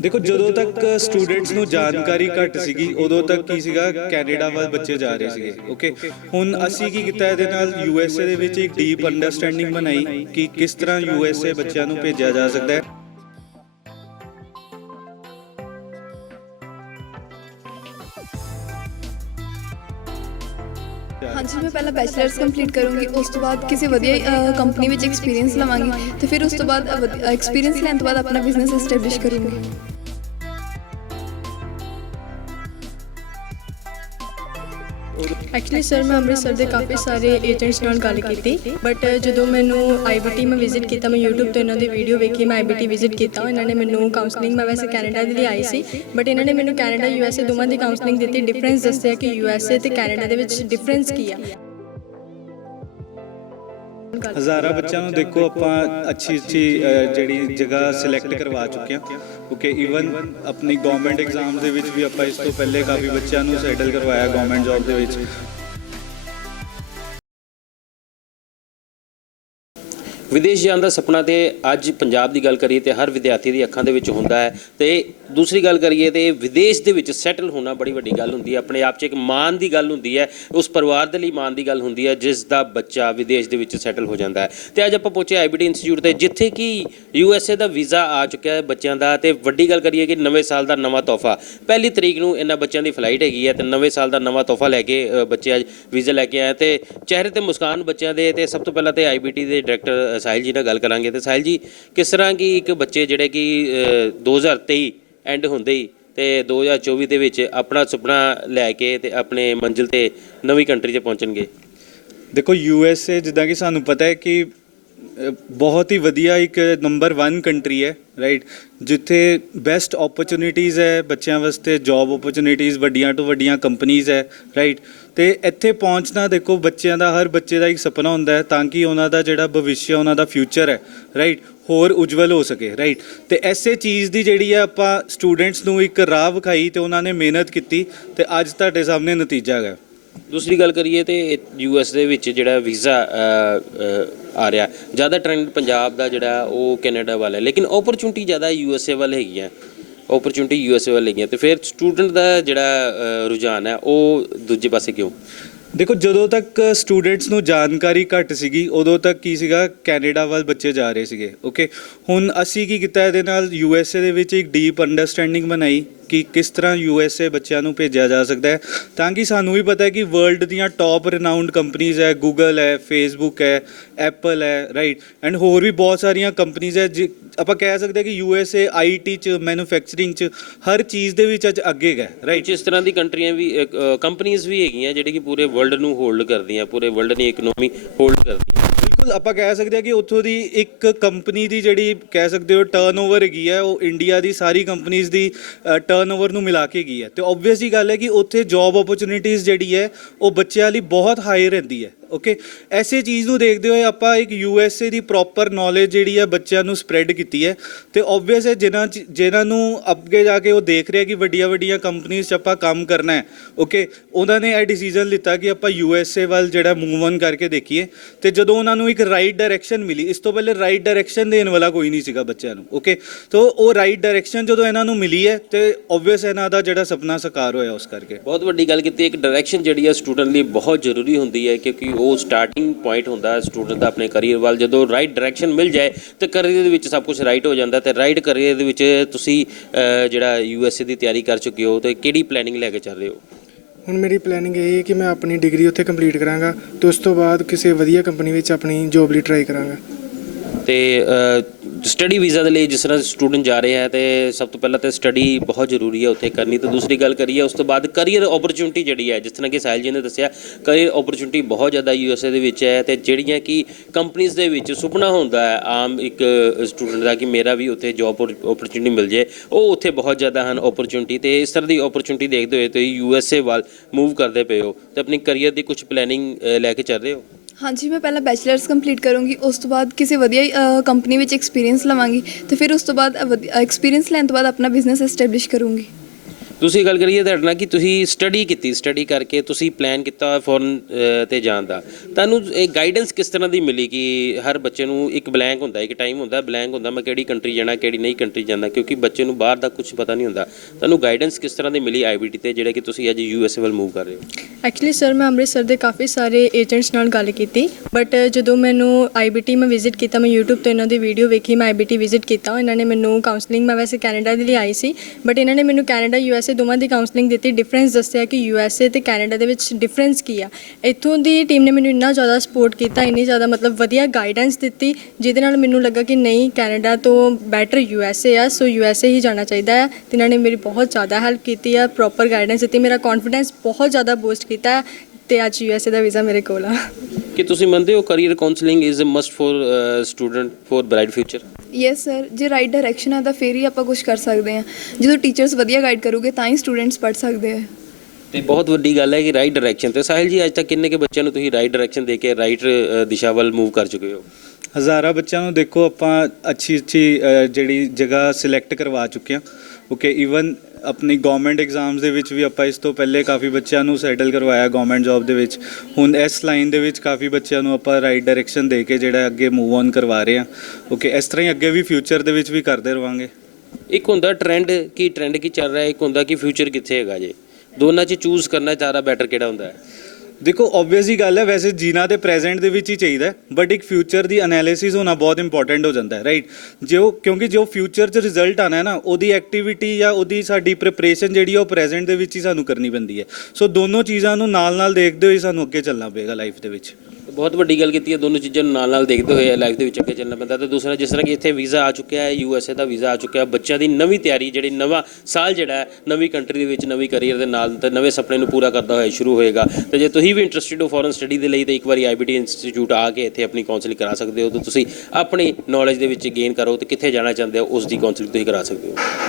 ਦੇਖੋ ਜਦੋਂ ਤੱਕ ਸਟੂਡੈਂਟਸ ਨੂੰ ਜਾਣਕਾਰੀ ਘੱਟ ਸੀਗੀ ਉਦੋਂ ਤੱਕ ਕੀ ਸੀਗਾ? ਕੈਨੇਡਾ ਵੱਲ ਬੱਚੇ ਜਾ ਰਹੇ ਸੀਗੇ ਓਕੇ ਹੁਣ ਅਸੀਂ ਕੀ ਕੀਤਾ? ਇਹਦੇ ਨਾਲ ਯੂਐਸਏ ਦੇ ਵਿੱਚ ਇੱਕ ਡੀਪ ਅੰਡਰਸਟੈਂਡਿੰਗ ਬਣਾਈ ਕਿ ਕਿਸ ਤਰ੍ਹਾਂ ਯੂਐਸਏ ਬੱਚਿਆਂ ਨੂੰ ਭੇਜਿਆ ਜਾ ਸਕਦਾ ਹੈ। ਬੈਚਲਰਸ ਕੰਪਲੀਟ ਕਰੂੰਗੀ, ਉਸ ਤੋਂ ਬਾਅਦ ਕਿਸੇ ਵਧੀਆ ਕੰਪਨੀ ਵਿੱਚ ਐਕਸਪੀਰੀਅੰਸ ਲਵਾਂਗੀ ਤੇ ਫਿਰ ਉਸ ਤੋਂ ਬਾਅਦ ਐਕਸਪੀਰੀਅੰਸ ਲੈਣ ਤੋਂ ਬਾਅਦ ਆਪਣਾ ਬਿਜ਼ਨਸ ਐਸਟੈਬਲਿਸ਼ ਕਰੂੰਗੀ। ਐਕਚੁਅਲੀ ਸਰ ਮੈਂ ਅੰਮ੍ਰਿਤਸਰ ਦੇ ਕਾਫੀ ਸਾਰੇ ਏਜੰਟਸ ਨਾਲ ਗੱਲ ਕੀਤੀ ਬਟ ਜਦੋਂ ਮੈਨੂੰ ਆਈਬੀਟੀ ਮੈਂ ਵਿਜ਼ਿਟ ਕੀਤਾ, ਮੈਂ YouTube 'ਤੇ ਇਹਨਾਂ ਦੀ ਵੀਡੀਓ ਵੇਖੀ, ਮੈਂ ਆਈਬੀਟੀ ਵਿਜ਼ਿਟ ਕੀਤਾ, ਇਹਨਾਂ ਨੇ ਮੈਨੂੰ ਕਾਉਂਸਲਿੰਗ ਮੈਂ ਵੈਸੇ ਕੈਨੇਡਾ ਦੇ ਲਈ ਆਈ ਸੀ ਬਟ ਇਹਨਾਂ ਨੇ ਮੈਨੂੰ ਕੈਨੇਡਾ ਯੂਐਸਏ ਦੋਵਾਂ ਦੀ ਕਾਉਂਸਲਿੰਗ ਦਿੱਤੀ ਡਿਫਰੈਂਸ ਦੱਸਿਆ ਕਿ ਯੂਐਸਏ ਤੇ ਕੈਨੇਡਾ ਦੇ ਵਿੱਚ ਡਿਫਰੈਂਸ ਕੀ ਆ। ਹਜ਼ਾਰਾਂ ਬੱਚਿਆਂ ਨੂੰ ਦੇਖੋ ਆਪਾਂ ਅੱਛੀ ਅੱਛੀ ਜਿਹੜੀ ਜਗ੍ਹਾ ਸਿਲੈਕਟ ਕਰਵਾ ਚੁੱਕੇ ਹਾਂ। ਓਕੇ ਈਵਨ ਆਪਣੀ ਗਵਰਨਮੈਂਟ ਐਗਜ਼ਾਮ ਦੇ ਵਿੱਚ ਵੀ ਆਪਾਂ ਇਸ ਤੋਂ ਪਹਿਲੇ ਕਾਫੀ ਬੱਚਿਆਂ ਨੂੰ ਸੈਟਲ ਕਰਵਾਇਆ ਗਵਰਨਮੈਂਟ ਜੌਬ ਦੇ ਵਿੱਚ। ਵਿਦੇਸ਼ ਜਾਣ ਦਾ ਸੁਪਨਾ ਤੇ ਅੱਜ ਪੰਜਾਬ ਦੀ ਗੱਲ ਕਰੀਏ ਤੇ ਹਰ ਵਿਦਿਆਰਥੀ ਦੀ ਅੱਖਾਂ ਦੇ ਵਿੱਚ ਹੁੰਦਾ ਹੈ ਤੇ ਦੂਸਰੀ ਗੱਲ ਕਰੀਏ ਤੇ ਵਿਦੇਸ਼ ਦੇ ਵਿੱਚ ਸੈਟਲ ਹੋਣਾ ਬੜੀ ਵੱਡੀ ਗੱਲ ਹੁੰਦੀ ਹੈ, ਆਪਣੇ ਆਪ 'ਚ ਇੱਕ ਮਾਣ ਦੀ ਗੱਲ ਹੁੰਦੀ ਹੈ, ਉਸ ਪਰਿਵਾਰ ਦੇ ਲਈ ਮਾਣ ਦੀ ਗੱਲ ਹੁੰਦੀ ਹੈ, ਜਿਸ ਦਾ ਬੱਚਾ ਵਿਦੇਸ਼ ਦੇ ਵਿੱਚ ਸੈਟਲ ਹੋ ਜਾਂਦਾ ਹੈ। ਤੇ ਅੱਜ ਆਪਾਂ ਪਹੁੰਚੇ ਆਈਬੀਟੀ ਇੰਸਟੀਚਿਊਟ ਤੇ, ਜਿੱਥੇ ਕਿ ਯੂ ਐੱਸ ਏ ਦਾ ਵੀਜ਼ਾ ਆ ਚੁੱਕਿਆ ਹੈ ਬੱਚਿਆਂ ਦਾ ਤੇ ਵੱਡੀ ਗੱਲ ਕਰੀਏ ਕਿ ਨਵੇਂ ਸਾਲ ਦਾ ਨਵਾਂ ਤੋਹਫਾ। ਪਹਿਲੀ ਤਰੀਕ ਨੂੰ ਇਹਨਾਂ ਬੱਚਿਆਂ ਦੀ ਫਲਾਈਟ ਹੈਗੀ ਹੈ ਤੇ ਨਵੇਂ ਸਾਲ ਦਾ ਨਵਾਂ ਤੋਹਫਾ ਲੈ ਕੇ ਬੱਚੇ ਅੱਜ ਵੀਜ਼ਾ ਲੈ ਕੇ ਆਏ ਤੇ ਚਿਹਰੇ ਤੇ ਮੁਸਕਾਨ ਬੱਚਿਆਂ ਦੇ ਤੇ ਸਭ ਤੋਂ ਪਹਿਲਾਂ ਤੇ ਆਈਬੀਟੀ ਦੇ ਡਾਇਰੈਕਟਰ ਸਾਹਿਲ ਜੀ ਨਾਲ ਗੱਲ ਕਰਾਂਗੇ ਤੇ ਸਾਹਿਲ ਜੀ ਕਿਸ ਤਰ੍ਹਾਂ ਕਿ ਇੱਕ ਬੱਚੇ ਜਿਹੜੇ ਕਿ ਅ, 2023 ਐਂਡ ਹੁੰਦੇ ਹੀ ਤੇ 2024 ਦੇ ਵਿੱਚ ਆਪਣਾ ਸੁਪਨਾ ਲੈ ਕੇ ਤੇ ਆਪਣੇ ਮੰਜ਼ਿਲ ਤੇ ਨਵੀਂ ਕੰਟਰੀ 'ਚ ਪਹੁੰਚਣਗੇ? ਦੇਖੋ ਯੂ ਐਸ ਏ ਜਿੱਦਾਂ ਕਿ ਸਾਨੂੰ ਪਤਾ ਹੈ ਕਿ ਬਹੁਤ ਹੀ ਵਧੀਆ ਇੱਕ ਨੰਬਰ 1 ਕੰਟਰੀ ਹੈ ਰਾਈਟ ਜਿੱਥੇ ਬੈਸਟ ਓਪਰਚ्युनिटीज ਹੈ ਬੱਚਿਆਂ ਵਾਸਤੇ ਜੌਬ ਓਪਰਚ्युनिटीज ਵੱਡੀਆਂ ਤੋਂ ਵੱਡੀਆਂ ਕੰਪਨੀਆਂ ਹੈ ਰਾਈਟ ਤੇ ਇੱਥੇ ਪਹੁੰਚਣਾ ਦੇਖੋ, ਬੱਚਿਆਂ ਦਾ, ਹਰ ਬੱਚੇ ਦਾ ਇੱਕ ਸੁਪਨਾ ਹੁੰਦਾ ਹੈ ਤਾਂ ਕਿ ਉਹਨਾਂ ਦਾ ਜਿਹੜਾ ਭਵਿੱਖ ਉਹਨਾਂ ਦਾ ਫਿਊਚਰ ਹੈ ਰਾਈਟ ਹੋਰ ਉਜਵਲ ਹੋ ਸਕੇ ਰਾਈਟ ਤੇ ਐਸੇ ਚੀਜ਼ ਦੀ ਜਿਹੜੀ ਆ ਆਪਾਂ ਸਟੂਡੈਂਟਸ ਨੂੰ ਇੱਕ ਰਾਹ ਵਿਖਾਈ ਤੇ ਉਹਨਾਂ ਨੇ ਮਿਹਨਤ ਕੀਤੀ ਤੇ ਅੱਜ ਤੁਹਾਡੇ ਸਾਹਮਣੇ ਨਤੀਜਾ ਹੈ ਦੂਸਰੀ ਗੱਲ ਕਰੀਏ ਤੇ ਯੂਐਸ ਦੇ ਵਿੱਚ ਜਿਹੜਾ ਵੀਜ਼ਾ ਆ ਰਿਹਾ, ਜ਼ਿਆਦਾ ਟ੍ਰੈਂਡ ਪੰਜਾਬ ਦਾ ਜਿਹੜਾ, ਉਹ ਕੈਨੇਡਾ ਵੱਲ ਹੈ। ਲੇਕਿਨ ਓਪਰਚੁਨਿਟੀ ਜ਼ਿਆਦਾ ਯੂ ਐੱਸ ਏ ਵੱਲ ਹੈਗੀਆਂ ਓਪਰਚੁਨਿਟੀ ਯੂ ਐੱਸ ਏ ਵੱਲ ਹੈਗੀਆਂ ਤੇ ਫਿਰ ਸਟੂਡੈਂਟ ਦਾ ਜਿਹੜਾ ਰੁਝਾਨ ਹੈ, ਉਹ ਦੂਜੇ ਪਾਸੇ ਕਿਉਂ? ਦੇਖੋ, ਜਦੋਂ ਤੱਕ ਸਟੂਡੈਂਟਸ ਨੂੰ ਜਾਣਕਾਰੀ ਘੱਟ ਸੀਗੀ, ਉਦੋਂ ਤੱਕ ਕੀ ਸੀਗਾ, ਕੈਨੇਡਾ ਵੱਲ ਬੱਚੇ ਜਾ ਰਹੇ ਸੀਗੇ ਓਕੇ ਹੁਣ ਅਸੀਂ ਕੀ ਕੀਤਾ, ਇਹਦੇ ਨਾਲ ਯੂ ਐੱਸ ਏ ਦੇ ਵਿੱਚ ਇੱਕ ਡੀਪ ਅੰਡਰਸਟੈਂਡਿੰਗ ਬਣਾਈ। ਕਿ ਕਿਸ ਤਰ੍ਹਾਂ ਯੂ ਐੱਸ ਏ ਬੱਚਿਆਂ ਨੂੰ ਭੇਜਿਆ ਜਾ ਸਕਦਾ ਹੈ। ਤਾਂ ਕਿ ਸਾਨੂੰ ਵੀ ਪਤਾ ਹੈ ਕਿ ਵਰਲਡ ਦੀਆਂ ਟੌਪ ਰਿਨਾਊਂਡ ਕੰਪਨੀਆਂ ਹੈ ਗੂਗਲ ਹੈ ਫੇਸਬੁੱਕ ਹੈ ਐਪਲ ਹੈ ਰਾਈਟ ਐਂਡ ਹੋਰ ਵੀ ਬਹੁਤ ਸਾਰੀਆਂ ਕੰਪਨੀਆਂ ਹੈ ਜਿ- ਆਪਾਂ ਕਹਿ ਸਕਦੇ ਹਾਂ ਕਿ ਯੂਐਸਏ ਆਈਟੀ ਚ ਮੈਨੂਫੈਕਚਰਿੰਗ ਚ, ਹਰ ਚੀਜ਼ ਦੇ ਵਿੱਚ ਅੱਜ ਅੱਗੇ ਹੈ ਰਾਈਟ ਕੁਝ ਇਸ ਤਰ੍ਹਾਂ ਦੀ ਕੰਟਰੀਆਂ ਵੀ ਕੰਪਨੀਆਂ ਵੀ ਹੈਗੀਆਂ ਜਿਹੜੇ ਕਿ ਪੂਰੇ ਵਰਲਡ ਨੂੰ ਹੋਲਡ ਕਰਦੀਆਂ, ਪੂਰੇ ਵਰਲਡ ਦੀ ਇਕਨੋਮੀ ਹੋਲਡ ਕਰਦੀਆਂ। ਆਪਾਂ ਕਹਿ ਸਕਦੇ ਆ ਕਿ ਉੱਥੋਂ ਦੀ ਇੱਕ ਕੰਪਨੀ ਦੀ ਜਿਹੜੀ ਕਹਿ ਸਕਦੇ ਹੋ ਟਰਨਓਵਰ ਹੈਗੀ ਹੈ ਉਹ ਇੰਡੀਆ ਦੀ ਸਾਰੀ ਕੰਪਨੀਆਂ ਦੀ ਟਰਨਓਵਰ ਨੂੰ ਮਿਲਾ ਕੇ ਗਈ ਹੈ ਤੇ ਆਬਵੀਅਸਲੀ ਗੱਲ ਹੈ ਕਿ ਉੱਥੇ ਜੌਬ ਓਪਰਚੁਨਿਟੀਆਂ ਜਿਹੜੀ ਹੈ, ਉਹ ਬੱਚਿਆਂ ਲਈ ਬਹੁਤ ਹਾਈ ਰਹਿੰਦੀ ਹੈ। ਓਕੇ ਐਸੇ ਚੀਜ਼ ਨੂੰ ਦੇਖਦੇ ਹੋਏ ਆਪਾਂ ਇੱਕ ਯੂ ਐੱਸ ਏ ਦੀ ਪ੍ਰੋਪਰ ਨੌਲੇਜ ਜਿਹੜੀ ਹੈ ਬੱਚਿਆਂ ਨੂੰ ਸਪਰੈਡ ਕੀਤੀ ਹੈ। ਤੇ ਆਬਵੀਅਸ ਹੈ ਜਿਨ੍ਹਾਂ 'ਚ- ਜਿਨ੍ਹਾਂ ਨੂੰ ਅੱਗੇ ਜਾ ਕੇ ਉਹ ਦੇਖ ਰਿਹਾ ਕਿ ਵੱਡੀਆਂ ਵੱਡੀਆਂ ਕੰਪਨੀਆਂ 'ਚ ਆਪਾਂ ਕੰਮ ਕਰਨਾ ਹੈ। ਓਕੇ ਉਹਨਾਂ ਨੇ ਇਹ ਡਿਸੀਜਨ ਲਿੱਤਾ ਕਿ ਆਪਾਂ ਯੂ ਐੱਸ ਏ ਵੱਲ ਜਿਹੜਾ ਮੂਵ ਔਨ ਕਰਕੇ ਦੇਖੀਏ। ਤੇ ਜਦੋਂ ਉਹਨਾਂ ਨੂੰ ਇੱਕ ਰਾਈਟ ਡਾਇਰੈਕਸ਼ਨ ਮਿਲੀ, ਇਸ ਤੋਂ ਪਹਿਲੇ ਰਾਈਟ ਡਾਇਰੈਕਸ਼ਨ ਦੇਣ ਵਾਲਾ ਕੋਈ ਨਹੀਂ ਸੀਗਾ ਬੱਚਿਆਂ ਨੂੰ। ਓਕੇ ਤੋਂ ਉਹ ਰਾਈਟ ਡਾਇਰੈਕਸ਼ਨ ਜਦੋਂ ਇਹਨਾਂ ਨੂੰ ਮਿਲੀ ਹੈ, ਤੇ ਆਬਵੀਅਸ ਇਹਨਾਂ ਦਾ ਜਿਹੜਾ ਸੁਪਨਾ ਸਾਕਾਰ ਹੋਇਆ ਉਸ ਕਰਕੇ। ਬਹੁਤ ਵੱਡੀ ਗੱਲ ਕੀਤੀ, ਇੱਕ ਡਾਇਰੈਕਸ਼ਨ ਜਿਹੜੀ ਹੈ ਸਟੂਡੈਂਟ ਲਈ ਬਹੁਤ ਜ਼ਰੂਰੀ ਹੁੰਦੀ ਹੈ, ਕਿਉਂਕਿ ਉਹ ਸਟਾਰਟਿੰਗ ਪੁਆਇੰਟ ਹੁੰਦਾ ਸਟੂਡੈਂਟ ਦਾ ਆਪਣੇ ਕਰੀਅਰ ਵੱਲ। ਜਦੋਂ ਰਾਈਟ ਡਾਇਰੈਕਸ਼ਨ ਮਿਲ ਜਾਏ ਤੇ ਕਰੀਅਰ ਦੇ ਵਿੱਚ ਸਭ ਕੁਝ ਰਾਈਟ ਹੋ ਜਾਂਦਾ ਤੇ ਰਾਈਟ ਕਰੀਅਰ ਦੇ ਵਿੱਚ ਤੁਸੀਂ ਅਹ, ਜਿਹੜਾ ਯੂਐਸਏ ਦੀ ਤਿਆਰੀ ਕਰ ਚੁੱਕੇ ਹੋ ਤੇ ਕਿਹੜੀ ਪਲੈਨਿੰਗ ਲੈ ਕੇ ਚੱਲ ਰਹੇ ਹੋ? ਹੁਣ ਮੇਰੀ ਪਲੈਨਿੰਗ ਇਹ ਹੈ ਕਿ ਮੈਂ ਆਪਣੀ ਡਿਗਰੀ ਉੱਥੇ ਕੰਪਲੀਟ ਕਰਾਂਗਾ ਤੇ ਉਸ ਤੋਂ ਬਾਅਦ ਕਿਸੇ ਵਧੀਆ ਕੰਪਨੀ ਵਿੱਚ ਆਪਣੀ ਜੌਬ ਲਈ ਟਰਾਈ ਕਰਾਂਗਾ। ਤੇ ਸਟੱਡੀ ਵੀਜ਼ਾ ਦੇ ਲਈ ਜਿਸ ਤਰ੍ਹਾਂ ਸਟੂਡੈਂਟ ਜਾ ਰਹੇ ਹੈ ਤੇ ਸਭ ਤੋਂ ਪਹਿਲਾਂ ਤੇ ਸਟੱਡੀ ਬਹੁਤ ਜ਼ਰੂਰੀ ਹੈ ਉੱਥੇ ਕਰਨੀ, ਤੇ ਦੂਸਰੀ ਗੱਲ ਕਰੀਏ, ਉਸ ਤੋਂ ਬਾਅਦ ਕਰੀਅਰ ਓਪਰਚੁਨਿਟੀ ਜਿਹੜੀ ਹੈ ਜਿਸ ਤਰ੍ਹਾਂ ਕਿ ਸਾਹਿਲ ਜੀ ਨੇ ਦੱਸਿਆ ਕਰੀਅਰ ਓਪਰਚੁਨਿਟੀ ਬਹੁਤ ਜ਼ਿਆਦਾ ਯੂਐਸਏ ਦੇ ਵਿੱਚ ਹੈ, ਤੇ ਜਿਹੜੀਆਂ ਕਿ ਕੰਪਨੀਆਂ ਦੇ ਵਿੱਚ ਸੁਪਨਾ ਹੁੰਦਾ ਹੈ, ਆਮ ਇੱਕ ਸਟੂਡੈਂਟ ਦਾ ਕਿ ਮੇਰਾ ਵੀ ਉੱਥੇ ਜੌਬ ਓਪਰਚੁਨਿਟੀ ਮਿਲ ਜੇ, ਉਹ ਉੱਥੇ ਬਹੁਤ ਜ਼ਿਆਦਾ ਹਨ ਓਪਰਚੁਨਿਟੀ ਤੇ ਇਸ ਤਰ੍ਹਾਂ ਦੀ ਓਪਰਚੁਨਿਟੀ ਦੇਖਦੇ ਹੋਏ ਤੁਸੀਂ ਯੂਐਸਏ ਵੱਲ ਮੂਵ ਕਰਦੇ ਪਏ ਹੋ, ਤੇ ਆਪਣੀ ਕਰੀਅਰ ਦੀ ਕੁਝ ਪਲੈਨਿੰਗ ਲੈ ਕੇ ਚੱਲ ਰਹੇ ਹੋ? ਹਾਂਜੀ, ਮੈਂ ਪਹਿਲਾਂ ਬੈਚਲਰਸ ਕੰਪਲੀਟ ਕਰੂੰਗੀ, ਉਸ ਤੋਂ ਬਾਅਦ ਕਿਸੇ ਵਧੀਆ ਕੰਪਨੀ ਵਿੱਚ ਐਕਸਪੀਰੀਅੰਸ ਲਵਾਂਗੀ ਤੇ ਫਿਰ ਉਸ ਤੋਂ ਬਾਅਦ ਐਕਸਪੀਰੀਅੰਸ ਲੈਣ ਤੋਂ ਬਾਅਦ ਆਪਣਾ ਬਿਜ਼ਨਸ ਐਸਟੈਬਲਿਸ਼ ਕਰੂੰਗੀ। ਤੁਸੀਂ ਗੱਲ ਕਰੀਏ ਤੁਹਾਡੇ ਨਾਲ ਕਿ ਤੁਸੀਂ ਸਟੱਡੀ ਕੀਤੀ ਸਟੱਡੀ ਕਰਕੇ ਤੁਸੀਂ ਪਲਾਨ ਕੀਤਾ ਫੋਰਨ ਤੇ ਜਾਣ ਦਾ। ਤੁਹਾਨੂੰ ਇਹ ਗਾਈਡੈਂਸ ਕਿਸ ਤਰ੍ਹਾਂ ਦੀ ਮਿਲੀ ਕਿ ਹਰ ਬੱਚੇ ਨੂੰ ਇੱਕ ਬਲੈਂਕ ਹੁੰਦਾ, ਇੱਕ ਟਾਈਮ ਹੁੰਦਾ ਬਲੈਂਕ ਹੁੰਦਾ ਮੈਂ ਕਿਹੜੀ ਕੰਟਰੀ ਜਾਣਾ, ਕਿਹੜੀ ਨਹੀਂ ਕੰਟਰੀ ਜਾਂਦਾ ਕਿਉਂਕਿ ਬੱਚੇ ਨੂੰ ਬਾਹਰ ਦਾ ਕੁਝ ਪਤਾ ਨਹੀਂ ਹੁੰਦਾ। ਤੁਹਾਨੂੰ ਗਾਈਡੈਂਸ ਕਿਸ ਤਰ੍ਹਾਂ ਦੀ ਮਿਲੀ ਆਈਬੀਟੀ ਤੇ, ਜਿਹੜੇ ਕਿ ਤੁਸੀਂ ਅੱਜ ਯੂਐਸਏ ਵੱਲ ਮੂਵ ਕਰ ਰਹੇ ਹੋ? ਐਕਚੁਅਲੀ ਸਰ ਮੈਂ ਅੰਮ੍ਰਿਤਸਰ ਦੇ ਕਾਫੀ ਸਾਰੇ ਏਜੰਟਸ ਨਾਲ ਗੱਲ ਕੀਤੀ ਬਟ ਜਦੋਂ ਮੈਨੂੰ ਆਈਬੀਟੀ ਮੈਂ ਵਿਜ਼ਿਟ ਕੀਤਾ, ਮੈਂ YouTube ਤੇ ਇਹਨਾਂ ਦੀ ਵੀਡੀਓ ਵੇਖੀ, ਮੈਂ ਆਈਬੀਟੀ ਵਿਜ਼ਿਟ ਕੀਤਾ, ਇਹਨਾਂ ਨੇ ਮੈਨੂੰ ਕਾਉਂਸਲਿੰਗ ਮੈਂ ਵੈਸੇ ਕੈਨੇਡਾ ਦੇ ਲਈ ਆਈ ਸੀ ਬਟ ਇਹਨਾਂ ਨੇ ਮੈਨੂੰ ਕੈਨੇਡਾ ਯੂਐਸਏ ਦੋਵਾਂ ਦੀ ਕਾਉਂਸਲਿੰਗ ਦਿੱਤੀ ਡਿਫਰੈਂਸ ਦੱਸਿਆ ਕਿ ਯੂਐਸਏ ਤੇ ਕੈਨੇਡਾ ਦੇ ਵਿੱਚ ਡਿਫਰੈਂਸ ਕੀ ਆ? ਇੱਥੋਂ ਦੀ ਟੀਮ ਨੇ ਮੈਨੂੰ ਇੰਨਾ ਜ਼ਿਆਦਾ ਸਪੋਰਟ ਕੀਤਾ, ਇੰਨੀ ਜ਼ਿਆਦਾ ਮਤਲਬ ਵਧੀਆ ਗਾਈਡੈਂਸ ਦਿੱਤੀ, ਜਿਹਦੇ ਨਾਲ ਮੈਨੂੰ ਲੱਗਾ ਕਿ ਨਹੀਂ ਕੈਨੇਡਾ ਤੋਂ ਬੈਟਰ ਯੂਐਸਏ ਆ ਸੋ ਯੂਐਸਏ ਹੀ ਜਾਣਾ ਚਾਹੀਦਾ ਹੈ ਤੇ ਇਹਨਾਂ ਨੇ ਮੇਰੀ ਬਹੁਤ ਜ਼ਿਆਦਾ ਹੈਲਪ ਕੀਤੀ ਆ ਪ੍ਰੋਪਰ ਗਾਈਡੈਂਸ ਦਿੱਤੀ, ਮੇਰਾ ਕੌਨਫੀਡੈਂਸ ਬਹੁਤ ਜ਼ਿਆਦਾ ਬੂਸਟ ਕੀਤਾ ਤੇ ਅੱਜ ਯੂਐਸਏ ਦਾ ਵੀਜ਼ਾ ਮੇਰੇ ਕੋਲ ਆ। ਕਿ ਤੁਸੀਂ ਮੰਨਦੇ ਹੋ career counselling is a must for student for bright future yes sir ਜੇ ਰਾਈਟ ਡਾਇਰੈਕਸ਼ਨ ਆ ਤਾਂ ਫੇਰ ਹੀ ਆਪਾਂ ਕੁਝ ਕਰ ਸਕਦੇ ਹਾਂ। ਜਦੋਂ ਟੀਚਰਸ ਵਧੀਆ ਗਾਈਡ ਕਰੂਗੇ ਤਾਂ ਹੀ ਸਟੂਡੈਂਟਸ ਪੜ੍ਹ ਸਕਦੇ ਆ। ਤੇ ਬਹੁਤ ਵੱਡੀ ਗੱਲ ਹੈ ਕਿ ਰਾਈਟ ਡਾਇਰੈਕਸ਼ਨ ਤੇ। ਸਾਹਿਲ ਜੀ ਅੱਜ ਤੱਕ ਕਿੰਨੇ ਕੇ ਬੱਚਿਆਂ ਨੂੰ ਤੁਸੀਂ ਰਾਈਟ ਡਾਇਰੈਕਸ਼ਨ ਦੇ ਕੇ ਰਾਈਟ ਦਿਸ਼ਾ ਵੱਲ ਮੂਵ ਕਰ ਚੁੱਕੇ ਹੋ? ਹਜ਼ਾਰਾਂ ਬੱਚਿਆਂ ਨੂੰ ਦੇਖੋ ਆਪਾਂ ਅੱਛੀ ਅੱਛੀ ਅ, ਜਿਹੜੀ ਜਗ੍ਹਾ ਸਿਲੈਕਟ ਕਰਵਾ ਚੁੱਕੇ ਹਾਂ। ਓਕੇ ਈਵਨ ਆਪਣੀ ਗਵਰਨਮੈਂਟ ਐਗਜ਼ਾਮਸ ਦੇ ਵਿੱਚ ਵੀ ਆਪਾਂ ਇਸ ਤੋਂ ਪਹਿਲੇ ਕਾਫੀ ਬੱਚਿਆਂ ਨੂੰ ਸੈਟਲ ਕਰਵਾਇਆ ਗਵਰਨਮੈਂਟ ਜੌਬ ਦੇ ਵਿੱਚ। ਹੁਣ ਇਸ ਲਾਈਨ ਦੇ ਵਿੱਚ ਕਾਫੀ ਬੱਚਿਆਂ ਨੂੰ ਆਪਾਂ ਰਾਈਟ ਡਾਇਰੈਕਸ਼ਨ ਦੇ ਕੇ ਜਿਹੜਾ ਅੱਗੇ ਮੂਵ ਔਨ ਕਰਵਾ ਰਹੇ ਹਾਂ। ਓਕੇ ਇਸ ਤਰ੍ਹਾਂ ਹੀ ਅੱਗੇ ਵੀ ਫਿਊਚਰ ਦੇ ਵਿੱਚ ਵੀ ਕਰਦੇ ਰਵਾਂਗੇ। ਇੱਕ ਹੁੰਦਾ ਟ੍ਰੈਂਡ ਕੀ ਟ੍ਰੈਂਡ ਕੀ ਚੱਲ ਰਿਹਾ, ਇੱਕ ਹੁੰਦਾ ਕਿ ਫਿਊਚਰ ਕਿੱਥੇ ਹੈਗਾ ਜੇ। ਦੋਨਾਂ 'ਚ ਚੂਜ਼ ਕਰਨਾ ਜ਼ਿਆਦਾ ਬੈਟਰ ਕਿਹੜਾ ਹੁੰਦਾ ਹੈ? ਦੇਖੋ ਆਬਵੀਅਸ ਹੀ ਗੱਲ ਹੈ, ਵੈਸੇ ਜੀਣਾ ਤੇ ਪ੍ਰੈਜ਼ੈਂਟ ਦੇ ਵਿੱਚ ਹੀ ਚਾਹੀਦਾ ਬਟ ਇੱਕ ਫਿਊਚਰ ਦੀ ਐਨਾਲਿਸਿਸ ਹੋਣਾ ਬਹੁਤ ਇੰਪੋਰਟੈਂਟ ਹੋ ਜਾਂਦਾ ਹੈ ਰਾਈਟ ਜੋ ਕਿਉਂਕਿ ਜੋ ਫਿਊਚਰ 'ਚ ਰਿਜ਼ਲਟ ਆਣਾ ਹੈ ਨਾ, ਉਹਦੀ ਐਕਟੀਵਿਟੀ ਜਾਂ ਉਹਦੀ ਸਾਡੀ ਪ੍ਰਿਪਰੇਸ਼ਨ ਜਿਹੜੀ ਆ, ਉਹ ਪ੍ਰੈਜ਼ੈਂਟ ਦੇ ਵਿੱਚ ਹੀ ਸਾਨੂੰ ਕਰਨੀ ਪੈਂਦੀ ਹੈ। ਸੋ ਦੋਨੋਂ ਚੀਜ਼ਾਂ ਨੂੰ ਨਾਲ-ਨਾਲ ਦੇਖਦੇ ਹੋਏ ਸਾਨੂੰ ਅੱਗੇ ਚੱਲਣਾ ਪਏਗਾ ਲਾਈਫ ਦੇ ਵਿੱਚ। ਬਹੁਤ ਵੱਡੀ ਗੱਲ ਕੀਤੀ ਹੈ, ਦੋਨੋਂ ਚੀਜ਼ਾਂ ਨੂੰ ਨਾਲ ਨਾਲ ਦੇਖਦੇ ਹੋਏ ਲਾਈਫ ਦੇ ਵਿੱਚ ਅੱਗੇ ਚੱਲਣਾ ਪੈਂਦਾ। ਤੇ ਦੂਸਰਾ, ਜਿਸ ਤਰ੍ਹਾਂ ਕਿ ਇੱਥੇ ਵੀਜ਼ਾ ਆ ਚੁੱਕਿਆ ਹੈ ਯੂ ਐੱਸ ਏ ਦਾ ਵੀਜ਼ਾ ਆ ਚੁੱਕਿਆ ਬੱਚਿਆਂ ਦੀ ਨਵੀਂ ਤਿਆਰੀ, ਜਿਹੜੀ ਨਵਾਂ ਸਾਲ ਜਿਹੜਾ ਹੈ, ਨਵੀਂ ਕੰਟਰੀ ਦੇ ਵਿੱਚ ਨਵੀਂ ਕੈਰੀਅਰ ਦੇ ਨਾਲ ਤੇ ਨਵੇਂ ਸੁਪਨੇ ਨੂੰ ਪੂਰਾ ਕਰਦਾ ਹੋਇਆ ਸ਼ੁਰੂ ਹੋਏਗਾ। ਤੇ ਜੇ ਤੁਸੀਂ ਵੀ ਇੰਟਰਸਟਿਡ ਹੋ ਫੋਰਨ ਸਟੱਡੀ ਦੇ ਲਈ, ਤਾਂ ਇੱਕ ਵਾਰੀ ਆਈਬੀਟੀ ਇੰਸਟੀਚਿਊਟ ਆ ਕੇ ਇੱਥੇ ਆਪਣੀ ਕਾਉਂਸਲਿੰਗ ਕਰਾ ਸਕਦੇ ਹੋ, ਤੇ ਤੁਸੀਂ ਆਪਣੀ ਨੌਲੇਜ ਦੇ ਵਿੱਚ ਗੇਨ ਕਰੋ, ਤੇ ਕਿੱਥੇ ਜਾਣਾ ਚਾਹੁੰਦੇ ਹੋ, ਉਸ ਦੀ ਕਾਉਂਸਲਿੰਗ ਤੁਸੀਂ ਕਰਾ ਸਕਦੇ ਹੋ।